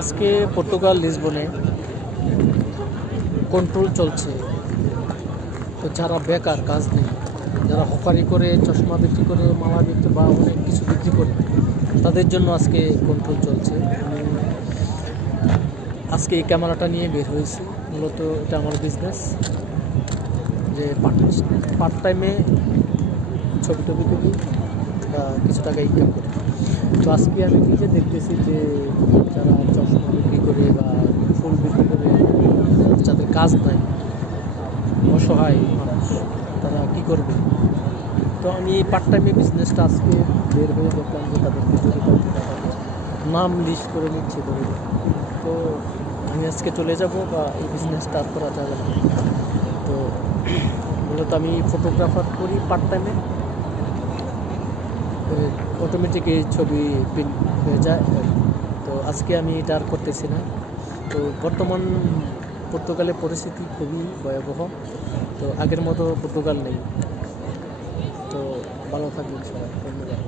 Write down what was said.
আজকে Portugal লিসবনে control চলছে। তো যারা বেকার, কাজ নেই, যারা হকারি করে, চশমা বিক্রি করে, মালা বিক্রি বা অনেক কিছু বিক্রি করে, তাদের জন্য আজকে কন্ট্রোল চলছে। আমি আজকে এই ক্যামেরাটা নিয়ে বের হয়েছি। মূলত এটা আমার বিজনেস, যে পার্ট টাইমে ছবি টবি তুলি বা কিছু টাকা ইনকাম করি। তো আজকে আমি নিজে দেখতেছি যে যারা চশমা বিক্রি করে বা ফুল বিক্রি করে, যাদের কাজ নাই, অসহায় মানুষ, তারা কী করবে। তো আমি এই পার্ট টাইমে বিজনেসটা আজকে বের হয়ে দেখলাম যে তাদের নাম লিস্ট করে নিচ্ছে ধরে। তো আমি আজকে চলে যাব বা এই বিজনেস স্টার্ট করা যাবে না। তো মূলত আমি ফটোগ্রাফার করি পার্ট টাইমে, অটোমেটিক এই ছবি প্রিন্ট হয়ে যায়। তো আজকে আমি এটা আর করতেছি না। তো বর্তমান পর্তুগালের পরিস্থিতি খুবই ভয়াবহ। তো আগের মতো পর্তুগাল নেই। তো ভালো থাকবেন সবাই, ধন্যবাদ।